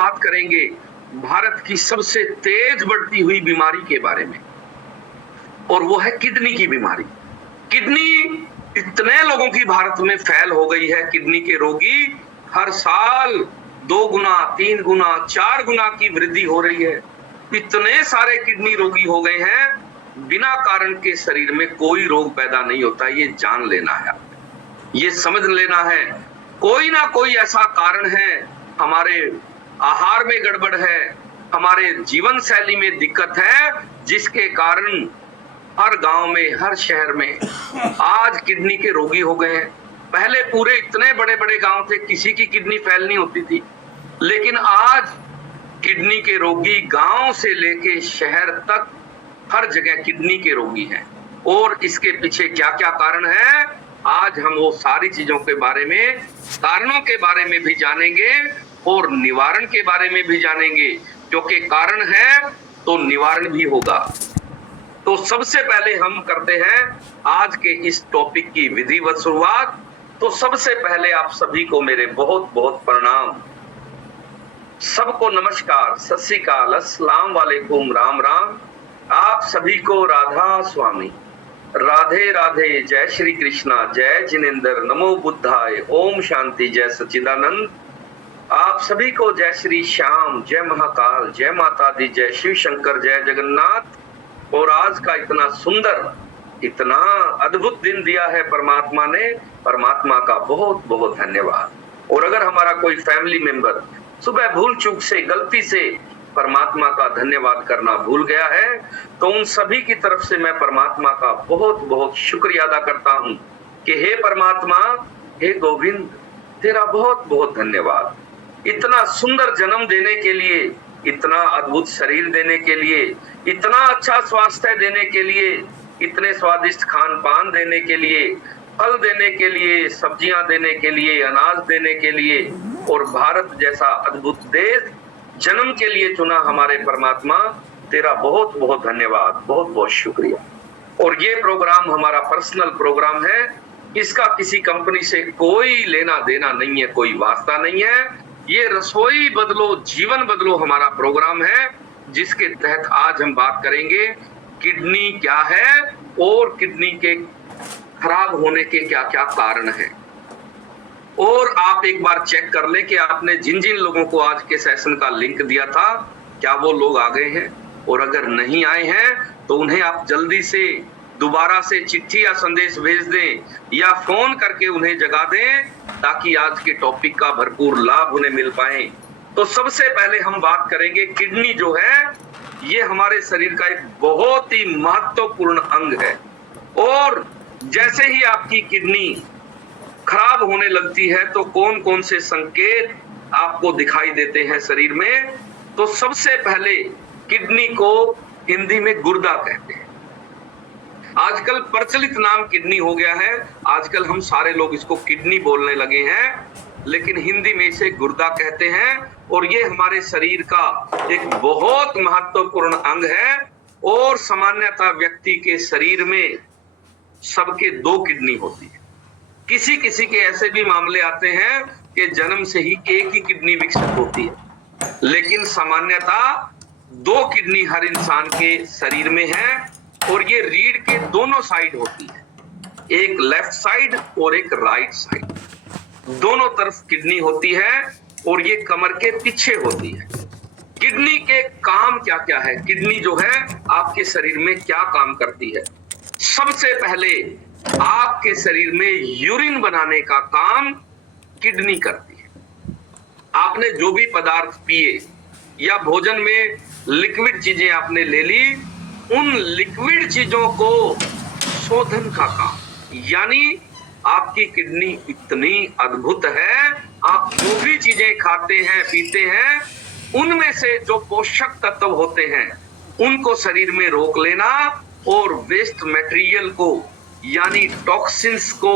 बात करेंगे भारत की सबसे तेज बढ़ती हुई बीमारी के बारे में, और वो है किडनी की बीमारी। किडनी इतने लोगों की भारत में फैल हो गई है, किडनी के रोगी हर साल 2 गुना, 3 गुना, 4 गुना की वृद्धि हो रही है। इतने सारे किडनी रोगी हो गए हैं, बिना कारण के शरीर में कोई रोग पैदा नहीं होता। ये जान लेना है, ये समझ लेना है, कोई ना कोई ऐसा कारण है, हमारे आहार में गड़बड़ है, हमारे जीवन शैली में दिक्कत है, जिसके कारण हर गांव में, हर शहर में आज किडनी के रोगी हो गए हैं। पहले पूरे इतने बड़े बड़े गांव थे, किसी की किडनी फेल नहीं होती थी, लेकिन आज किडनी के रोगी गांव से लेके शहर तक हर जगह किडनी के रोगी हैं। और इसके पीछे क्या क्या कारण है, आज हम वो सारी चीजों के बारे में, कारणों के बारे में भी जानेंगे और निवारण के बारे में भी जानेंगे, क्योंकि कारण है तो निवारण भी होगा। तो सबसे पहले हम करते हैं आज के इस टॉपिक की विधिवत शुरुआत। तो सबसे पहले आप सभी को मेरे बहुत बहुत प्रणाम, सबको नमस्कार, सत श्री अकाल, अस्सलाम वालेकुम, राम राम। आप सभी को राधा स्वामी, राधे राधे, जय श्री कृष्णा, जय जिनेंद्र, नमो बुद्धाय, ओम शांति, जय सच्चिदानंद। आप सभी को जय श्री श्याम, जय महाकाल, जय माता दी, जय शिव शंकर, जय जगन्नाथ। और आज का इतना सुंदर, इतना अद्भुत दिन दिया है परमात्मा ने, परमात्मा का बहुत बहुत धन्यवाद। और अगर हमारा कोई फैमिली मेंबर सुबह भूल चूक से, गलती से परमात्मा का धन्यवाद करना भूल गया है, तो उन सभी की तरफ से मैं परमात्मा का बहुत बहुत शुक्रिया अदा करता हूं कि हे परमात्मा, हे गोविंद, तेरा बहुत बहुत धन्यवाद। इतना सुंदर जन्म देने के लिए, इतना अद्भुत शरीर देने के लिए, इतना अच्छा स्वास्थ्य देने के लिए, इतने स्वादिष्ट खान पान देने के लिए, फल देने के लिए, सब्जियां देने के लिए, अनाज देने के लिए, और भारत जैसा अद्भुत देश जन्म के लिए चुना हमारे परमात्मा, तेरा बहुत बहुत धन्यवाद, बहुत बहुत शुक्रिया। और ये प्रोग्राम हमारा पर्सनल प्रोग्राम है, इसका किसी कंपनी से कोई लेना देना नहीं है, कोई वास्ता नहीं है। ये रसोई बदलो जीवन बदलो हमारा प्रोग्राम है, जिसके तहत आज हम बात करेंगे किडनी क्या है और किडनी के खराब होने के क्या क्या कारण हैं। और आप एक बार चेक कर लें कि आपने जिन जिन लोगों को आज के सेशन का लिंक दिया था, क्या वो लोग आ गए हैं, और अगर नहीं आए हैं तो उन्हें आप जल्दी से दोबारा से चिट्ठी या संदेश भेज दें या फोन करके उन्हें जगा दें, ताकि आज के टॉपिक का भरपूर लाभ उन्हें मिल पाए। तो सबसे पहले हम बात करेंगे, किडनी जो है ये हमारे शरीर का एक बहुत ही महत्वपूर्ण अंग है, और जैसे ही आपकी किडनी खराब होने लगती है तो कौन कौन से संकेत आपको दिखाई देते हैं शरीर में। तो सबसे पहले किडनी को हिंदी में गुर्दा कहते हैं। आजकल प्रचलित नाम किडनी हो गया है, आजकल हम सारे लोग इसको किडनी बोलने लगे हैं, लेकिन हिंदी में इसे गुर्दा कहते हैं। और ये हमारे शरीर का एक बहुत महत्वपूर्ण अंग है, और सामान्यतः व्यक्ति के शरीर में सबके 2 किडनी होती है। किसी किसी के ऐसे भी मामले आते हैं कि जन्म से ही एक ही किडनी विकसित होती है, लेकिन सामान्यतः 2 किडनी हर इंसान के शरीर में है, और ये रीढ़ के दोनों साइड होती है, एक लेफ्ट साइड और एक राइट साइड, दोनों तरफ किडनी होती है, और ये कमर के पीछे होती है। किडनी के काम क्या क्या है, किडनी जो है आपके शरीर में क्या काम करती है। सबसे पहले आपके शरीर में यूरिन बनाने का काम किडनी करती है। आपने जो भी पदार्थ पिए या भोजन में लिक्विड चीजें आपने ले ली, उन लिक्विड चीजों को शोधन का काम, यानी आपकी किडनी इतनी अद्भुत है, आप जो भी चीजें खाते हैं, पीते हैं, उनमें से जो पोषक तत्व होते हैं उनको शरीर में रोक लेना, और वेस्ट मटेरियल को यानी टॉक्सिन्स को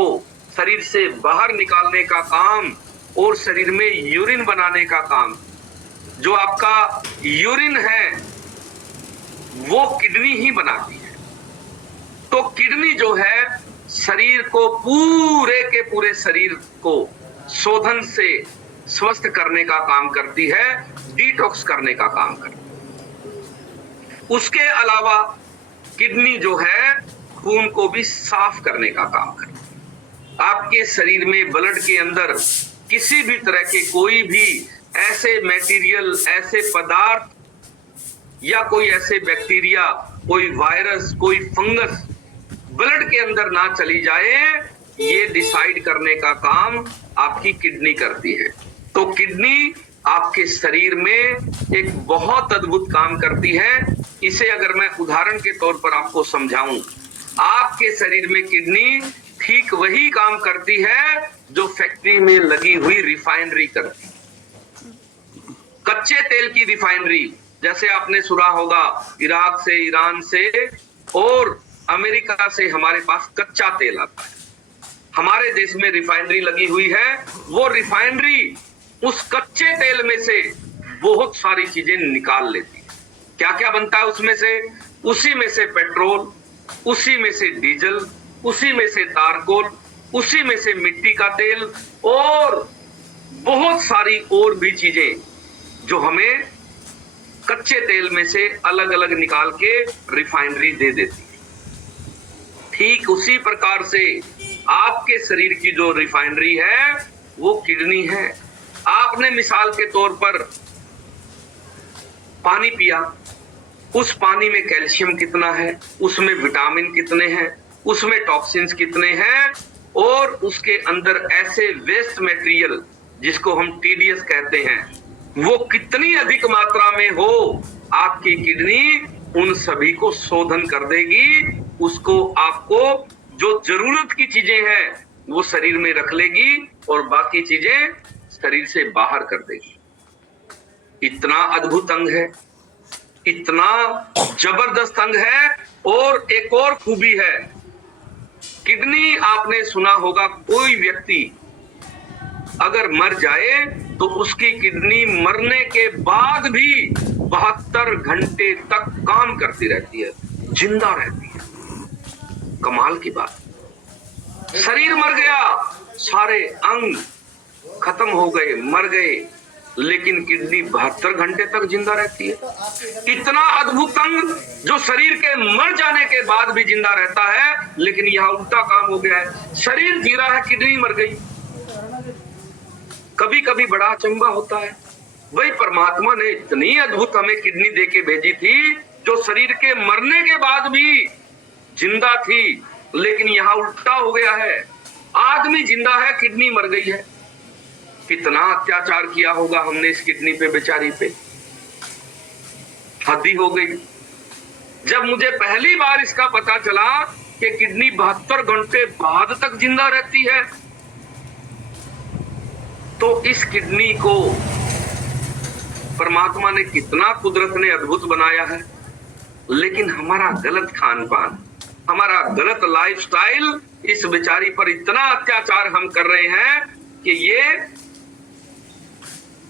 शरीर से बाहर निकालने का काम, और शरीर में यूरिन बनाने का काम। जो आपका यूरिन है वो किडनी ही बनाती है। तो किडनी जो है शरीर को, पूरे के पूरे शरीर को शोधन से स्वस्थ करने का काम करती है, डिटॉक्स करने का काम करती है। उसके अलावा किडनी जो है खून को भी साफ करने का काम करती है। आपके शरीर में ब्लड के अंदर किसी भी तरह के कोई भी ऐसे मटेरियल, ऐसे पदार्थ या कोई ऐसे बैक्टीरिया, कोई वायरस, कोई फंगस ब्लड के अंदर ना चली जाए, ये डिसाइड करने का काम आपकी किडनी करती है। तो किडनी आपके शरीर में एक बहुत अद्भुत काम करती है। इसे अगर मैं उदाहरण के तौर पर आपको समझाऊं, आपके शरीर में किडनी ठीक वही काम करती है जो फैक्ट्री में लगी हुई रिफाइनरी करती है। कच्चे तेल की रिफाइनरी, जैसे आपने सुना होगा इराक से, ईरान से और अमेरिका से हमारे पास कच्चा तेल आता है। हमारे देश में रिफाइनरी लगी हुई है। वो रिफाइनरी उस कच्चे तेल में से बहुत सारी चीजें निकाल लेती है। क्या क्या बनता है उसमें से? उसी में से पेट्रोल, उसी में से डीजल, उसी में से तारकोल, उसी में से मिट्टी का तेल और बहुत सारी और भी चीजें जो हमें कच्चे तेल में से अलग अलग निकाल के रिफाइनरी दे देती है। ठीक उसी प्रकार से आपके शरीर की जो रिफाइनरी है वो किडनी है। आपने मिसाल के तौर पर पानी पिया, उस पानी में कैल्शियम कितना है, उसमें विटामिन कितने हैं, उसमें टॉक्सिन्स कितने हैं और उसके अंदर ऐसे वेस्ट मटेरियल जिसको हम टीडीएस कहते हैं वो कितनी अधिक मात्रा में हो, आपकी किडनी उन सभी को शोधन कर देगी। उसको आपको जो जरूरत की चीजें हैं वो शरीर में रख लेगी और बाकी चीजें शरीर से बाहर कर देगी। इतना अद्भुत अंग है, इतना जबरदस्त अंग है। और एक और खूबी है, किडनी आपने सुना होगा, कोई व्यक्ति अगर मर जाए तो उसकी किडनी मरने के बाद भी 72 घंटे तक काम करती रहती है, जिंदा रहती है। कमाल की बात। शरीर मर गया, सारे अंग खत्म हो गए, मर गए, लेकिन किडनी 72 घंटे तक जिंदा रहती है। इतना अद्भुत अंग जो शरीर के मर जाने के बाद भी जिंदा रहता है, लेकिन यहाँ उल्टा काम हो गया है। शरीर जी रहा है, किडनी मर गई। कभी कभी बड़ा अचंभा होता है, वही परमात्मा ने इतनी अद्भुत हमें किडनी देके भेजी थी जो शरीर के मरने के बाद भी जिंदा थी, लेकिन यहाँ उल्टा हो गया है। आदमी जिंदा है, किडनी मर गई है। कितना अत्याचार किया होगा हमने इस किडनी पे, बेचारी पे, हद ही हो गई। जब मुझे पहली बार इसका पता चला कि किडनी 72 घंटे बाद तक जिंदा रहती है, तो इस किडनी को परमात्मा ने कितना कुदरत ने अद्भुत बनाया है। लेकिन हमारा गलत खान पान, हमारा गलत लाइफस्टाइल इस बेचारी पर इतना अत्याचार हम कर रहे हैं कि ये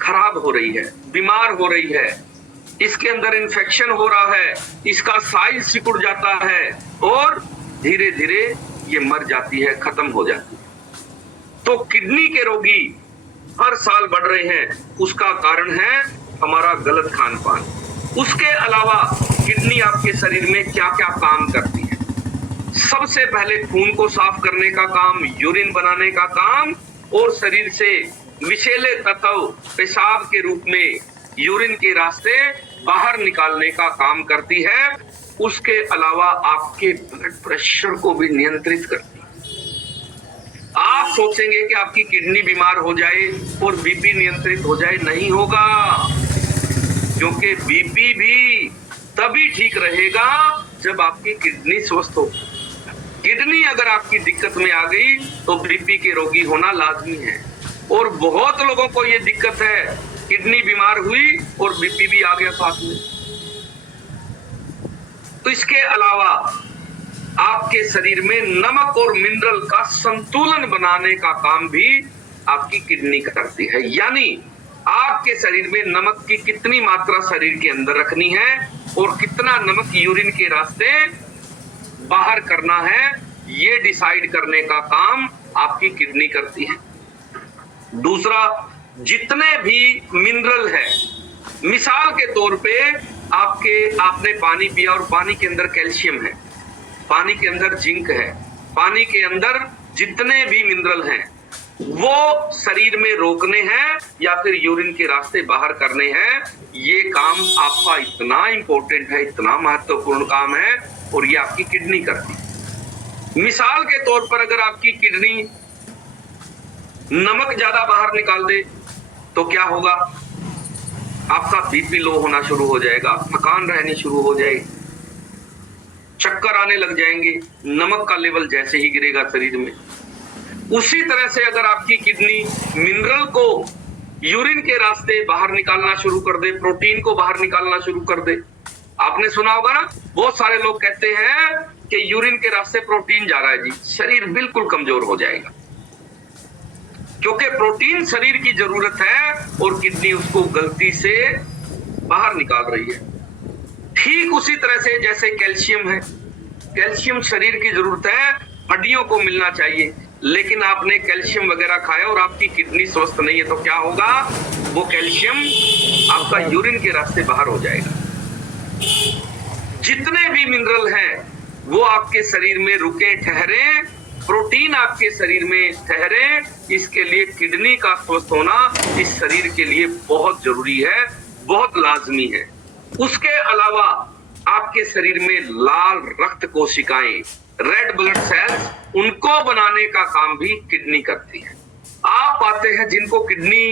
खराब हो रही है, बीमार हो रही है, इसके अंदर इन्फेक्शन हो रहा है, इसका साइज सिकुड़ जाता है और धीरे धीरे ये मर जाती है, खत्म हो जाती है। तो किडनी के रोगी हर साल बढ़ रहे हैं, उसका कारण है हमारा गलत खान पान। उसके अलावा किडनी आपके शरीर में क्या क्या काम करती है? सबसे पहले खून को साफ करने का काम, यूरिन बनाने का काम और शरीर से विषैले तत्व पेशाब के रूप में यूरिन के रास्ते बाहर निकालने का काम करती है। उसके अलावा आपके ब्लड प्रेशर को भी नियंत्रित करती है। आप सोचेंगे कि आपकी किडनी बीमार हो जाए और बीपी नियंत्रित हो जाए, नहीं होगा, क्योंकि बीपी भी तभी ठीक रहेगा जब आपकी किडनी स्वस्थ हो। किडनी अगर आपकी दिक्कत में आ गई तो बीपी के रोगी होना लाजमी है। और बहुत लोगों को ये दिक्कत है, किडनी बीमार हुई और बीपी भी आ गया साथ में। तो इसके अलावा आपके शरीर में नमक और मिनरल का संतुलन बनाने का काम भी आपकी किडनी करती है। यानी आपके शरीर में नमक की कितनी मात्रा शरीर के अंदर रखनी है और कितना नमक यूरिन के रास्ते बाहर करना है, ये डिसाइड करने का काम आपकी किडनी करती है। दूसरा, जितने भी मिनरल है, मिसाल के तौर पे आपने पानी पिया और पानी के अंदर कैल्शियम है, पानी के अंदर जिंक है, पानी के अंदर जितने भी मिनरल हैं वो शरीर में रोकने हैं या फिर यूरिन के रास्ते बाहर करने हैं। ये काम आपका इतना इंपॉर्टेंट है, इतना महत्वपूर्ण काम है, और ये आपकी किडनी करती है। मिसाल के तौर पर अगर आपकी किडनी नमक ज्यादा बाहर निकाल दे तो क्या होगा? आपका बीपी लो होना शुरू हो जाएगा, थकान रहनी शुरू हो जाएगी, चक्कर आने लग जाएंगे, नमक का लेवल जैसे ही गिरेगा शरीर में। उसी तरह से अगर आपकी किडनी मिनरल को यूरिन के रास्ते बाहर निकालना शुरू कर दे, प्रोटीन को बाहर निकालना शुरू कर दे, आपने सुना होगा ना, बहुत सारे लोग कहते हैं कि यूरिन के रास्ते प्रोटीन जा रहा है जी, शरीर बिल्कुल कमजोर हो जाएगा, क्योंकि प्रोटीन शरीर की जरूरत है और किडनी उसको गलती से बाहर निकाल रही है। ठीक उसी तरह से जैसे कैल्शियम है, कैल्शियम शरीर की जरूरत है, हड्डियों को मिलना चाहिए, लेकिन आपने कैल्शियम वगैरह खाया और आपकी किडनी स्वस्थ नहीं है तो क्या होगा? वो कैल्शियम आपका यूरिन के रास्ते बाहर हो जाएगा। जितने भी मिनरल हैं वो आपके शरीर में रुके ठहरे, प्रोटीन आपके शरीर में ठहरे, इसके लिए किडनी का स्वस्थ होना इस शरीर के लिए बहुत जरूरी है, बहुत लाजमी है। उसके अलावा आपके शरीर में लाल रक्त कोशिकाएं, रेड ब्लड सेल्स, उनको बनाने का काम भी किडनी करती है। आप पाते हैं जिनको किडनी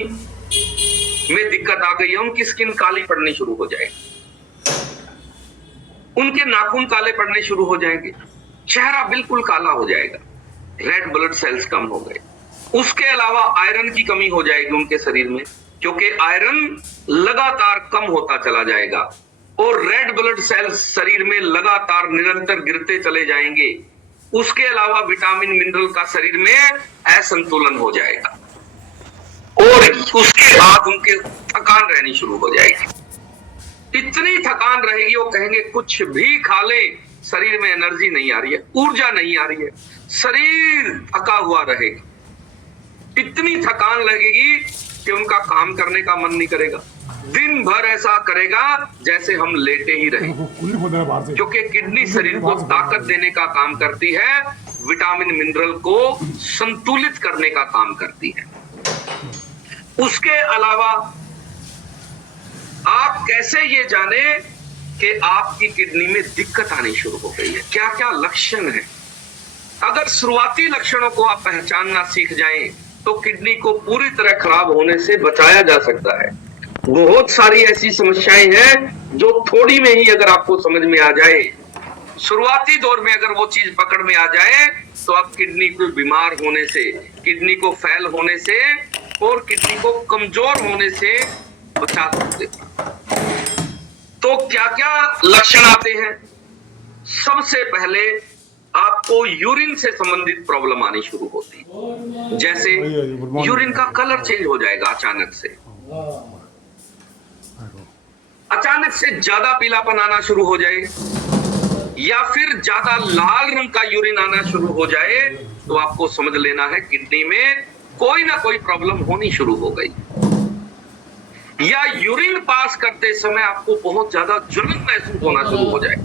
में दिक्कत आ गई है, उनकी स्किन काली पड़नी शुरू हो जाएगी, उनके नाखून काले पड़ने शुरू हो जाएंगे, चेहरा बिल्कुल काला हो जाएगा, रेड ब्लड सेल्स कम हो गए। उसके अलावा आयरन की कमी हो जाएगी उनके शरीर में, क्योंकि आयरन लगातार कम होता चला जाएगा और रेड ब्लड सेल्स शरीर में लगातार निरंतर गिरते चले जाएंगे। उसके अलावा विटामिन मिनरल का शरीर में असंतुलन हो जाएगा और उसके बाद उनके थकान रहनी शुरू हो जाएगी। इतनी थकान रहेगी वो कहेंगे कुछ भी खा ले, शरीर में एनर्जी नहीं आ रही है, ऊर्जा नहीं आ रही है, शरीर थका हुआ रहेगा। इतनी थकान लगेगी कि उनका काम करने का मन नहीं करेगा, दिन भर ऐसा करेगा जैसे हम लेटे ही रहे, क्योंकि किडनी शरीर को ताकत देने का काम करती है, विटामिन मिनरल को संतुलित करने का काम करती है। उसके अलावा आप कैसे ये जाने कि आपकी किडनी में दिक्कत आनी शुरू हो गई है? क्या क्या लक्षण है? अगर शुरुआती लक्षणों को आप पहचानना सीख जाएं तो किडनी को पूरी तरह खराब होने से बचाया जा सकता है। बहुत सारी ऐसी समस्याएं हैं जो थोड़ी में ही अगर आपको समझ में आ जाए, शुरुआती दौर में अगर वो चीज पकड़ में आ जाए तो आप किडनी को बीमार होने से, किडनी को फेल होने से और किडनी को कमजोर होने से बचा सकते हैं। तो क्या क्या लक्षण आते हैं? सबसे पहले आपको यूरिन से संबंधित प्रॉब्लम आनी शुरू होती है, जैसे यूरिन का कलर चेंज हो जाएगा अचानक से, अचानक से ज्यादा पीलापन आना शुरू हो जाए या फिर ज्यादा लाल रंग का यूरिन आना शुरू हो जाए तो आपको समझ लेना है किडनी में कोई ना कोई प्रॉब्लम होनी शुरू हो गई। या यूरिन पास करते समय आपको बहुत ज्यादा जलन महसूस होना शुरू हो जाए।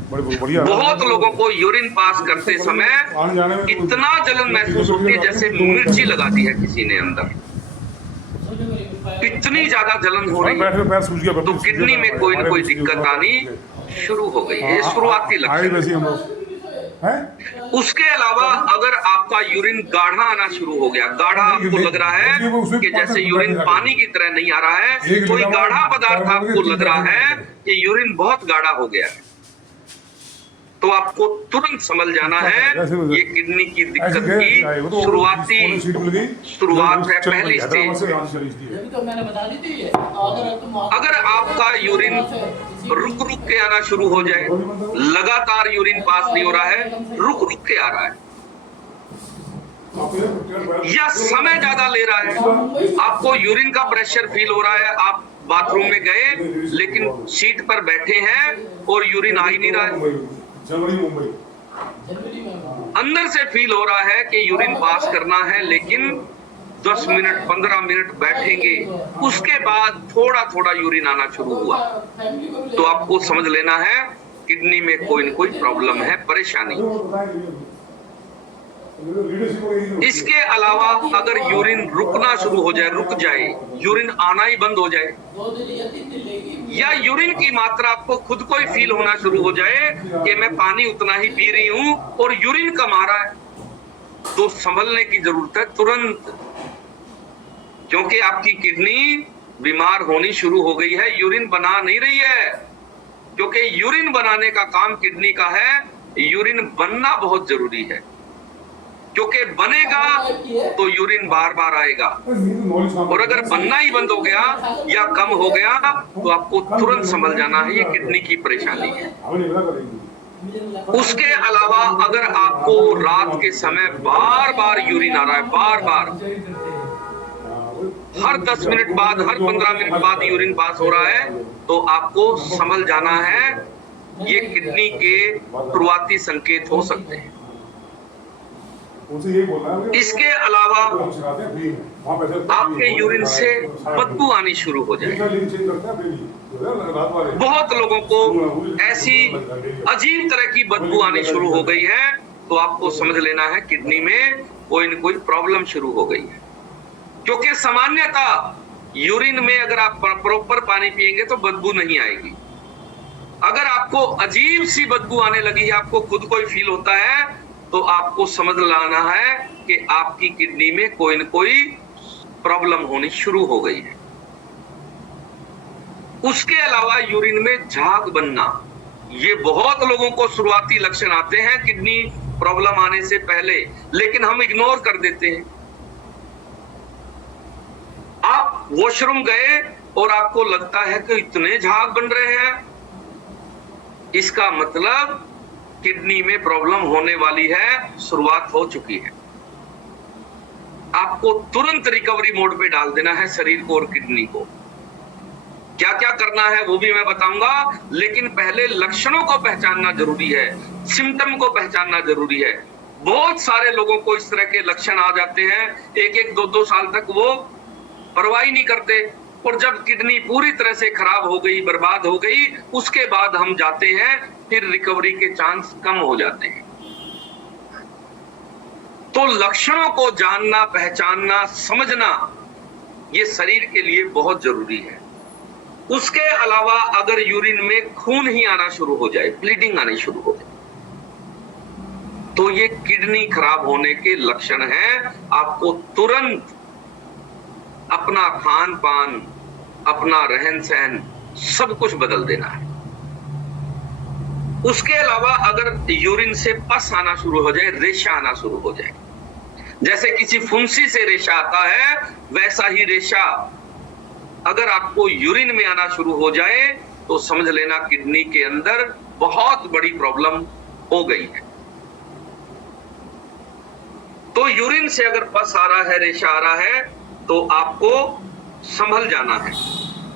बहुत लोगों को यूरिन पास करते समय इतना जलन महसूस होती है जैसे मिर्ची लगा दी है किसी ने अंदर, इतनी ज्यादा जलन हो रही है, तो किडनी में कोई ना कोई दिक्कत आनी शुरू हो गई है, शुरुआती लक्षण। उसके अलावा अगर आपका यूरिन गाढ़ा आना शुरू हो गया, गाढ़ा आपको लग रहा है कि जैसे यूरिन पानी की तरह नहीं आ रहा है, कोई गाढ़ा पदार्थ आपको लग रहा है कि यूरिन बहुत गाढ़ा हो गया है, तो आपको तुरंत समझ जाना है ये किडनी की दिक्कत की शुरुआत है, पहली स्टेज। अगर आपका यूरिन रुक रुक के आना शुरू हो जाए, लगातार यूरिन पास नहीं हो रहा है, रुक रुक के आ रहा है, या समय ज्यादा ले रहा है, आपको यूरिन का प्रेशर फील हो रहा है, आप बाथरूम में गए लेकिन सीट पर बैठे हैं और यूरिन आ ही नहीं रहा है, अंदर से फील हो रहा है कि यूरिन पास करना है लेकिन 10 मिनट 15 मिनट बैठेंगे, उसके बाद थोड़ा थोड़ा यूरिन आना शुरू हुआ, तो आपको समझ लेना है किडनी में कोई न कोई प्रॉब्लम है, परेशानी। इसके अलावा अगर यूरिन रुकना शुरू हो जाए, रुक जाए, यूरिन आना ही बंद हो जाए, या यूरिन की मात्रा आपको खुद को ही फील होना शुरू हो जाए कि मैं पानी उतना ही पी रही हूं और यूरिन कम आ रहा है, तो संभलने की जरूरत है तुरंत, क्योंकि आपकी किडनी बीमार होनी शुरू हो गई है, यूरिन बना नहीं रही है, क्योंकि यूरिन बनाने का काम किडनी का है, यूरिन बनना बहुत जरूरी है, क्योंकि बनेगा तो यूरिन बार बार आएगा, और अगर बनना ही बंद हो गया या कम हो गया तो आपको तुरंत समझ जाना है ये किडनी की परेशानी है। उसके अलावा अगर आपको रात के समय बार बार यूरिन आ रहा है, बार बार, हर 10 मिनट बाद, हर 15 मिनट बाद यूरिन पास हो रहा है, तो आपको समझ जाना है ये किडनी के शुरुआती संकेत हो सकते हैं। इसके अलावा आपके यूरिन से बदबू आनी शुरू हो जाए। बहुत लोगों को ऐसी अजीब तरह की बदबू आनी शुरू हो गई है, तो आपको समझ लेना है किडनी में कोई न कोई प्रॉब्लम शुरू हो गई है, क्योंकि सामान्यतः यूरिन में अगर आप प्रॉपर पानी पिएंगे तो बदबू नहीं आएगी। अगर आपको अजीब सी बदबू आने लगी है, आपको खुद को ही फील होता है, तो आपको समझ लाना है कि आपकी किडनी में कोई न कोई प्रॉब्लम होनी शुरू हो गई है। उसके अलावा यूरिन में झाग बनना, ये बहुत लोगों को शुरुआती लक्षण आते हैं किडनी प्रॉब्लम आने से पहले, लेकिन हम इग्नोर कर देते हैं। आप वॉशरूम गए और आपको लगता है कि इतने झाग बन रहे हैं, इसका मतलब किडनी में प्रॉब्लम होने वाली है, शुरुआत हो चुकी है। आपको तुरंत रिकवरी मोड पे डाल देना है शरीर को और किडनी को। क्या क्या करना है वो भी मैं बताऊंगा, लेकिन पहले लक्षणों को पहचानना जरूरी है, सिम्टम को पहचानना जरूरी है। बहुत सारे लोगों को इस तरह के लक्षण आ जाते हैं, 1-1, 2-2 साल तक वो परवाह नहीं करते, और जब किडनी पूरी तरह से खराब हो गई, बर्बाद हो गई, उसके बाद हम जाते हैं, फिर रिकवरी के चांस कम हो जाते हैं। तो लक्षणों को जानना, पहचानना, समझना, ये शरीर के लिए बहुत जरूरी है। उसके अलावा अगर यूरिन में खून ही आना शुरू हो जाए, ब्लीडिंग आनी शुरू हो जाए, तो ये किडनी खराब होने के लक्षण हैं। आपको तुरंत अपना खान पान, अपना रहन सहन, सब कुछ बदल देना है। उसके अलावा अगर यूरिन से पस आना शुरू हो जाए, रेशा आना शुरू हो जाए, जैसे किसी फुंसी से रेशा आता है, वैसा ही रेशा अगर आपको यूरिन में आना शुरू हो जाए, तो समझ लेना किडनी के अंदर बहुत बड़ी प्रॉब्लम हो गई है। तो यूरिन से अगर पस आ रहा है, रेशा आ रहा है, तो आपको संभल जाना है।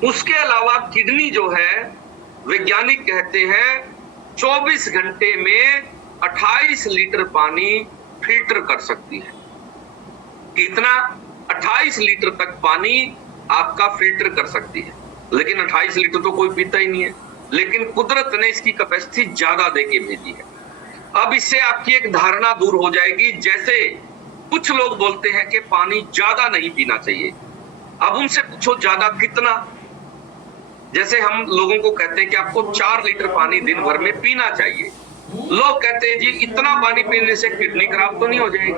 उसके अलावा किडनी जो है, वैज्ञानिक कहते हैं 24 घंटे में 28 लीटर पानी फिल्टर कर सकती है। कितना? 28 लीटर तक पानी आपका फिल्टर कर सकती है, लेकिन 28 लीटर तो कोई पीता ही नहीं है, लेकिन कुदरत ने इसकी कैपेसिटी ज्यादा देके भेजी है। अब इससे आपकी एक धारणा दूर हो जाएगी। जैसे कुछ लोग बोलते हैं कि पानी ज्यादा नहीं पीना चाहिए, अब उनसे पूछो ज्यादा कितना। जैसे हम लोगों को कहते हैं कि आपको 4 लीटर पानी दिन भर में पीना चाहिए, लोग कहते हैं जी इतना पानी पीने से किडनी खराब तो नहीं हो जाएगी।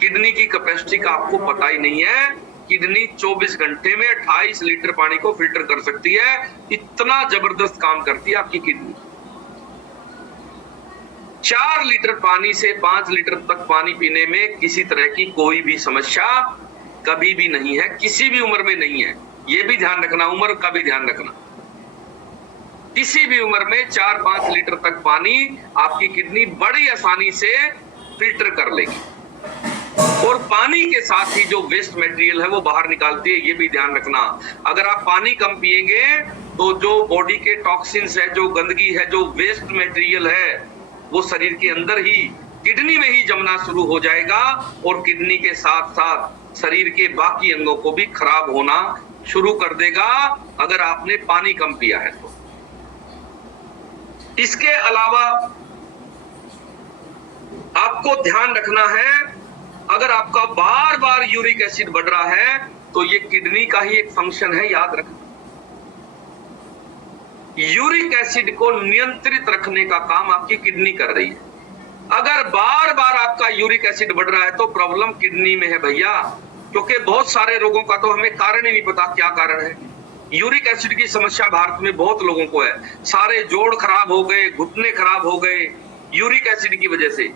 किडनी की कैपेसिटी का आपको पता ही नहीं है। किडनी 24 घंटे में 28 लीटर पानी को फिल्टर कर सकती है, इतना जबरदस्त काम करती है आपकी किडनी। 4 लीटर पानी से 5 लीटर तक पानी पीने में किसी तरह की कोई भी समस्या कभी भी नहीं है, किसी भी उम्र में नहीं है। ये भी ध्यान रखना, उम्र का भी ध्यान रखना। किसी भी उम्र में 4-5 लीटर तक पानी आपकी किडनी बड़ी आसानी से फिल्टर कर लेगी, और पानी के साथ ही जो वेस्ट मटेरियल है वो बाहर निकालती है, ये भी ध्यान रखना। अगर आप पानी कम पिएंगे तो जो बॉडी के टॉक्सिन्स है, जो गंदगी है, जो वेस्ट मटेरियल है, वो शरीर के अंदर ही किडनी में ही जमना शुरू हो जाएगा, और किडनी के साथ साथ शरीर के बाकी अंगों को भी खराब होना शुरू कर देगा अगर आपने पानी कम पिया है तो। इसके अलावा आपको ध्यान रखना है, अगर आपका बार बार यूरिक एसिड बढ़ रहा है तो ये किडनी का ही एक फंक्शन है, याद रखना। यूरिक एसिड को नियंत्रित रखने का काम आपकी किडनी कर रही है। अगर बार बार आपका यूरिक एसिड बढ़ रहा है तो प्रॉब्लम किडनी में है भैया, क्योंकि बहुत सारे रोगों का तो हमें कारण ही नहीं पता क्या कारण है। यूरिक एसिड की समस्या भारत में बहुत लोगों को है, सारे जोड़ खराब हो गए, घुटने खराब हो गए यूरिक एसिड की वजह से,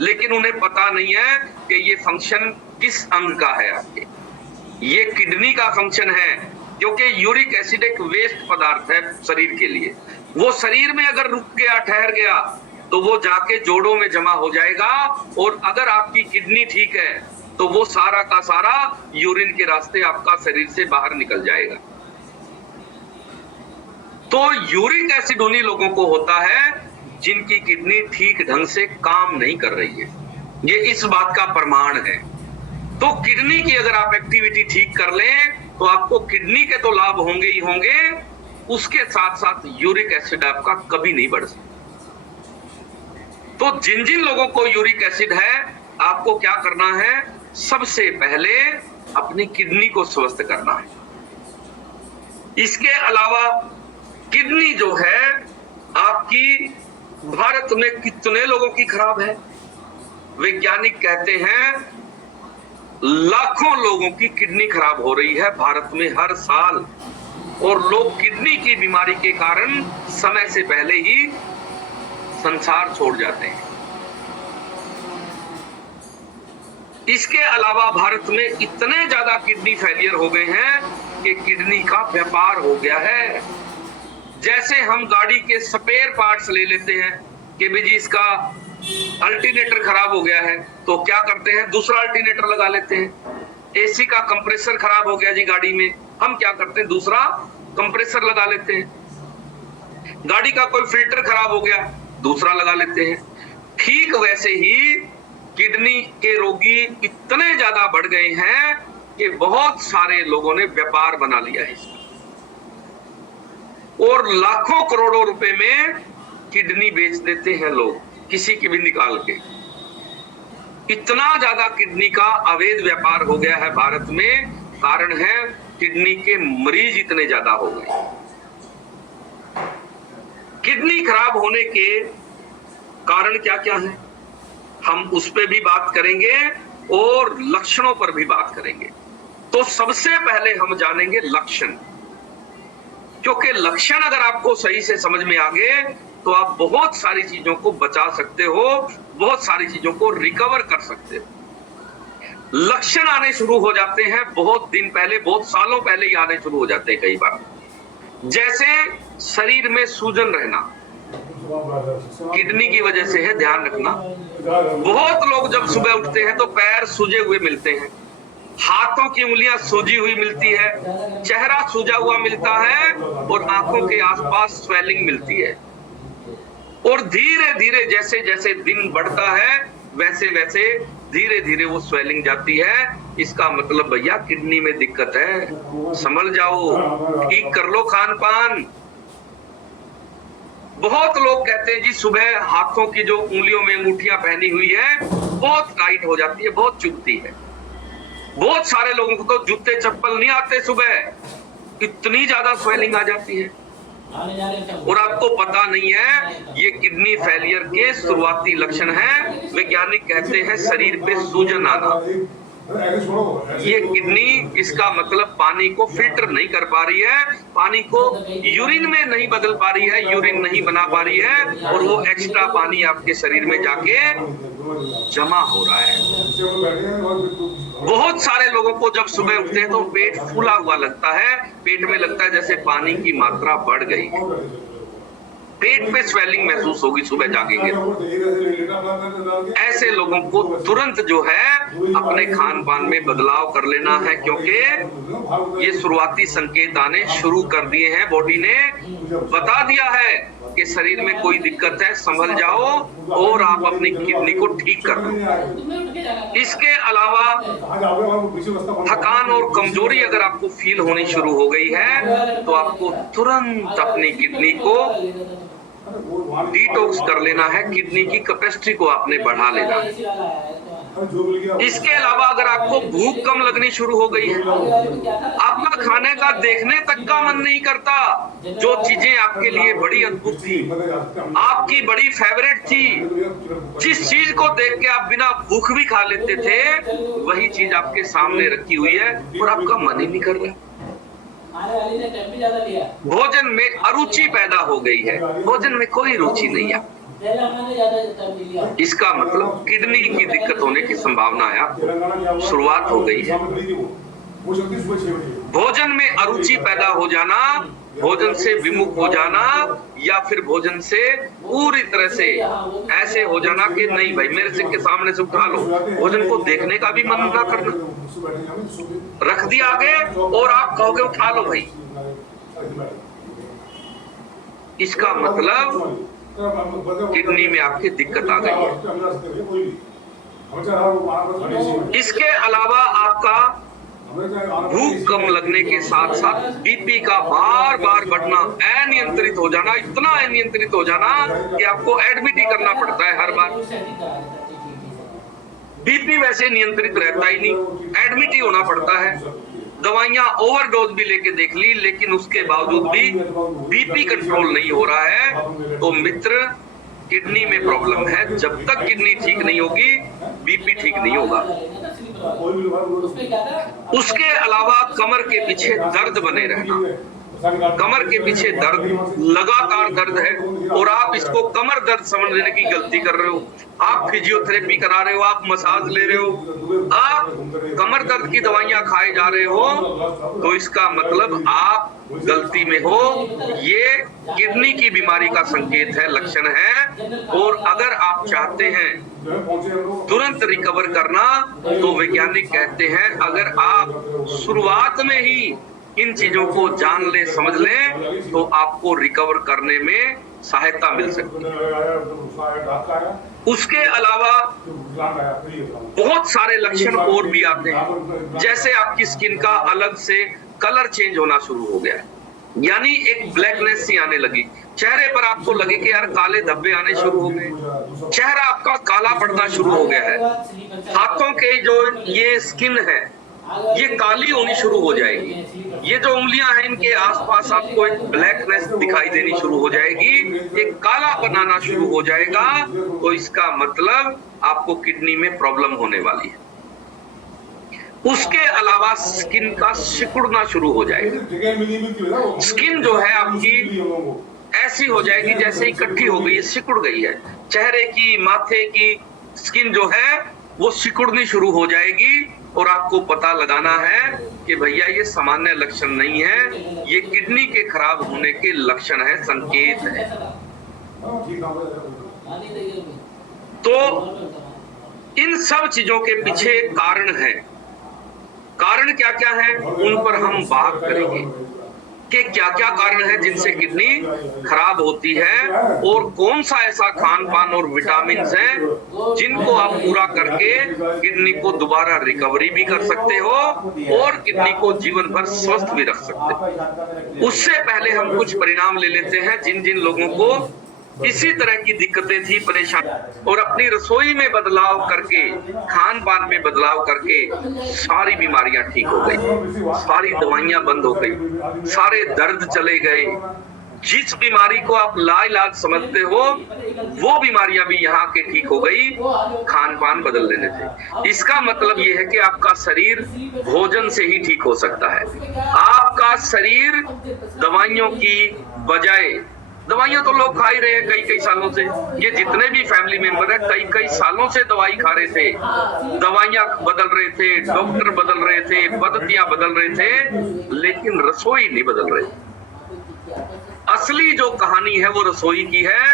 लेकिन उन्हें पता नहीं है कि ये फंक्शन किस अंग का है आपके। ये किडनी का फंक्शन है, क्योंकि यूरिक एसिड एक वेस्ट पदार्थ है शरीर के लिए। वो शरीर में अगर रुक गया, ठहर गया, तो वो जाके जोड़ों में जमा हो जाएगा, और अगर आपकी किडनी ठीक है तो वो सारा का सारा यूरिन के रास्ते आपका शरीर से बाहर निकल जाएगा। तो यूरिक एसिड उन्हीं लोगों को होता है जिनकी किडनी ठीक ढंग से काम नहीं कर रही है, ये इस बात का प्रमाण है। तो किडनी की अगर आप एक्टिविटी ठीक कर लें तो आपको किडनी के तो लाभ होंगे ही होंगे, उसके साथ साथ यूरिक एसिड आपका कभी नहीं बढ़ सकता। तो जिन जिन लोगों को यूरिक एसिड है, आपको क्या करना है, सबसे पहले अपनी किडनी को स्वस्थ करना है। इसके अलावा किडनी जो है आपकी भारत में कितने लोगों की खराब है, वैज्ञानिक कहते हैं लाखों लोगों की किडनी खराब हो रही है भारत में हर साल, और लोग किडनी की बीमारी के कारण समय से पहले ही संसार छोड़ जाते हैं। इसके अलावा भारत में इतने ज्यादा किडनी फेलियर हो गए हैं कि किडनी का व्यापार हो गया है। जैसे हम गाड़ी के स्पेयर पार्ट्स ले लेते हैं कि भाई जी इसका अल्टरनेटर खराब हो गया है, तो क्या करते हैं, दूसरा अल्टरनेटर लगा लेते हैं। एसी का कंप्रेसर खराब हो गया जी गाड़ी में, हम क्या करते हैं, दूसरा कंप्रेसर लगा लेते हैं। गाड़ी का कोई फिल्टर खराब हो गया, दूसरा लगा लेते हैं। ठीक वैसे ही किडनी के रोगी इतने ज्यादा बढ़ गए हैं कि बहुत सारे लोगों ने व्यापार बना लिया है इसका, और लाखों करोड़ों रुपए में किडनी बेच देते हैं लोग, किसी की भी निकाल के। इतना ज्यादा किडनी का अवैध व्यापार हो गया है भारत में, कारण है किडनी के मरीज इतने ज्यादा हो गए। किडनी खराब होने के कारण क्या क्या है, हम उस पर भी बात करेंगे और लक्षणों पर भी बात करेंगे। तो सबसे पहले हम जानेंगे लक्षण, क्योंकि लक्षण अगर आपको सही से समझ में आ गए तो आप बहुत सारी चीजों को बचा सकते हो, बहुत सारी चीजों को रिकवर कर सकते हो। लक्षण आने शुरू हो जाते हैं बहुत दिन पहले, बहुत सालों पहले ही आने शुरू हो जाते हैं कई बार। जैसे शरीर में सूजन रहना, किडनी की वजह से है, ध्यान रखना। बहुत लोग जब सुबह उठते हैं तो पैर सूजे हुए मिलते हैं, हाथों की उंगलियां सूजी हुई मिलती है, चेहरा सूजा हुआ मिलता है, और आंखों के आसपास स्वेलिंग मिलती है। और धीरे धीरे जैसे जैसे दिन बढ़ता है वैसे वैसे धीरे धीरे वो स्वेलिंग जाती है। इसका मतलब भैया किडनी में दिक्कत है, समझ जाओ, ठीक कर लो खान पान। बहुत लोग कहते हैं जी सुबह हाथों की जो उंगलियों में अंगूठियां पहनी हुई है बहुत टाइट हो जाती है, बहुत चुभती है। बहुत सारे लोगों को तो जूते चप्पल नहीं आते, सुबह इतनी ज्यादा स्वेलिंग आ जाती है। और आपको पता नहीं है ये किडनी फेलियर के शुरुआती लक्षण हैं। वैज्ञानिक कहते हैं शरीर पे सूजन आना। ये किडनी, इसका मतलब पानी को फिल्टर नहीं कर पा रही है, पानी को यूरिन में नहीं बदल पा रही है, यूरिन नहीं बना पा रही है, और वो एक्स्ट्रा पानी आपके शरीर में जाके जमा हो रहा है। बहुत सारे लोगों को जब सुबह उठते हैं तो पेट फूला हुआ लगता है, पेट में लगता है जैसे पानी की मात्रा बढ़ गई। पेट पे स्वेलिंग महसूस होगी सुबह जागेंगे तो। ऐसे लोगों को तुरंत जो है अपने खान पान में बदलाव कर लेना है, क्योंकि ये शुरुआती संकेत आने शुरू कर दिए हैं। बॉडी ने बता दिया है कि शरीर में कोई दिक्कत है, संभल जाओ और आप अपनी किडनी को ठीक कर लो। इसके अलावा थकान और कमजोरी अगर आपको फील होनी शुरू हो गई है तो आपको तुरंत अपनी किडनी को डिटॉक्स कर लेना है, किडनी की कैपेसिटी को आपने बढ़ा लेना है। इसके अलावा अगर आपको भूख कम लगनी शुरू हो गई है, आपका खाने का देखने तक का मन नहीं करता, जो चीजें आपके लिए बड़ी अद्भुत थी, आपकी बड़ी फेवरेट थी, जिस चीज को देख के आप बिना भूख भी खा लेते थे, वही चीज आपके सामने रखी हुई है और आपका मन ही नहीं कर रहा। भोजन में अरुचि पैदा हो गई है, भोजन में कोई रुचि नहीं है। इसका मतलब किडनी की दिक्कत होने की संभावना है, शुरुआत हो गई है। भोजन में अरुचि पैदा हो जाना, भोजन से विमुख हो जाना, या फिर भोजन से पूरी तरह से ऐसे हो जाना कि नहीं भाई मेरे सिर के सामने से उठा लो, भोजन को देखने का भी मन ना करना, रख दिया आगे और आप कहोगे उठा लो भाई। इसका मतलब किडनी में आपकी दिक्कत आ गई है। इसके अलावा आपका भूख कम लगने के साथ साथ बीपी का बार बार बढ़ना, अनियंत्रित हो जाना, इतना अनियंत्रित हो जाना कि आपको एडमिट ही करना पड़ता है हर बार। बीपी वैसे नियंत्रित रहता ही नहीं, एडमिट ही होना पड़ता है। दवाइयां ओवरडोज भी लेके देख ली, लेकिन उसके बावजूद भी बीपी कंट्रोल नहीं हो रहा है, तो मित्र किडनी में प्रॉब्लम है। जब तक किडनी ठीक नहीं होगी बीपी ठीक नहीं होगा। उसके अलावा कमर के पीछे दर्द बने रहना, कमर के पीछे दर्द, लगातार दर्द है और आप इसको कमर दर्द समझ लेने की गलती कर रहे हो। आप फिजियोथेरेपी करा रहे हो, आप मसाज ले रहे हो, आप कमर दर्द की दवाइयां खाए जा रहे हो, तो इसका मतलब आप गलती में हो। ये किडनी की बीमारी का संकेत है, लक्षण है। और अगर आप चाहते हैं तुरंत रिकवर करना, तो वैज्ञानिक कहते हैं अगर आप शुरुआत में ही इन चीजों को जान ले, समझ ले, तो आपको रिकवर करने में सहायता मिल सकती है। उसके अलावा बहुत सारे लक्षण और भी आते हैं, जैसे आपकी स्किन का अलग से कलर चेंज होना शुरू हो गया है, यानी एक ब्लैकनेस सी आने लगी। चेहरे पर आपको लगे कि यार काले धब्बे आने शुरू हो गए, चेहरा आपका काला पड़ना शुरू हो गया है। हाथों के जो ये स्किन है ये काली होनी शुरू हो जाएगी। ये जो उंगलियां हैं इनके आसपास आपको एक ब्लैकनेस दिखाई देनी शुरू हो जाएगी, एक काला बनाना शुरू हो जाएगा। तो इसका मतलब आपको किडनी में प्रॉब्लम होने वाली है। उसके अलावा स्किन का सिकुड़ना शुरू हो जाएगा। स्किन जो है आपकी ऐसी हो जाएगी जैसे इकट्ठी हो गई है, सिकुड़ गई है। चेहरे की, माथे की स्किन जो है वो सिकुड़नी शुरू हो जाएगी और आपको पता लगाना है कि भैया ये सामान्य लक्षण नहीं है, ये किडनी के खराब होने के लक्षण है, संकेत है। तो इन सब चीजों के पीछे कारण है। कारण क्या क्या है उन पर हम बात करेंगे कि क्या क्या कारण है जिनसे किडनी खराब होती है, और कौन सा ऐसा खान पान और विटामिन है जिनको आप पूरा करके किडनी को दोबारा रिकवरी भी कर सकते हो और किडनी को जीवन भर स्वस्थ भी रख सकते हो। उससे पहले हम कुछ परिणाम ले लेते हैं जिन जिन लोगों को इसी तरह की दिक्कतें थी, परेशानी, और अपनी रसोई में बदलाव करके, खान पान में बदलाव करके सारी बीमारियां ठीक हो गई, सारी दवाइयां बंद हो गई, सारे दर्द चले गए। जिस बीमारी को आप लाइलाज समझते हो वो बीमारियां भी यहाँ के ठीक हो गई खान पान बदल लेने से। इसका मतलब ये है कि आपका शरीर भोजन से ही ठीक हो सकता है। आपका शरीर दवाइयों की बजाय, दवाइयां तो लोग खा ही रहे हैं कई कई सालों से, ये जितने भी फैमिली मेंबर है कई कई सालों से दवाई खा रहे थे, दवाइयां बदल रहे थे, डॉक्टर बदल रहे थे, पद्धतियां बदल रहे थे, लेकिन रसोई नहीं बदल रही। असली जो कहानी है वो रसोई की है,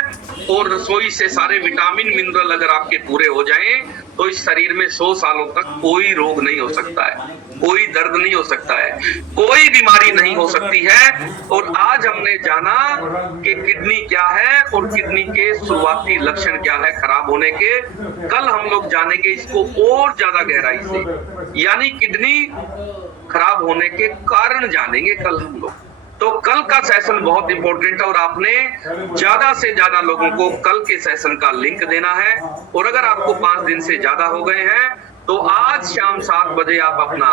और रसोई से सारे विटामिन मिनरल अगर आपके पूरे हो जाएं तो इस शरीर में 100 सालों तक कोई रोग नहीं हो सकता है, कोई दर्द नहीं हो सकता है, कोई बीमारी नहीं हो सकती है। और आज हमने जाना कि किडनी क्या है और किडनी के शुरुआती लक्षण क्या है खराब होने के। कल हम लोग जानेंगे इसको और ज्यादा गहराई से, यानी किडनी खराब होने के कारण जानेंगे कल हम लोग। तो कल का सेशन बहुत इंपॉर्टेंट है और आपने ज्यादा से ज्यादा लोगों को कल के सेशन का लिंक देना है। और अगर आपको 5 दिन से ज्यादा हो गए हैं तो आज शाम 7 बजे आप अपना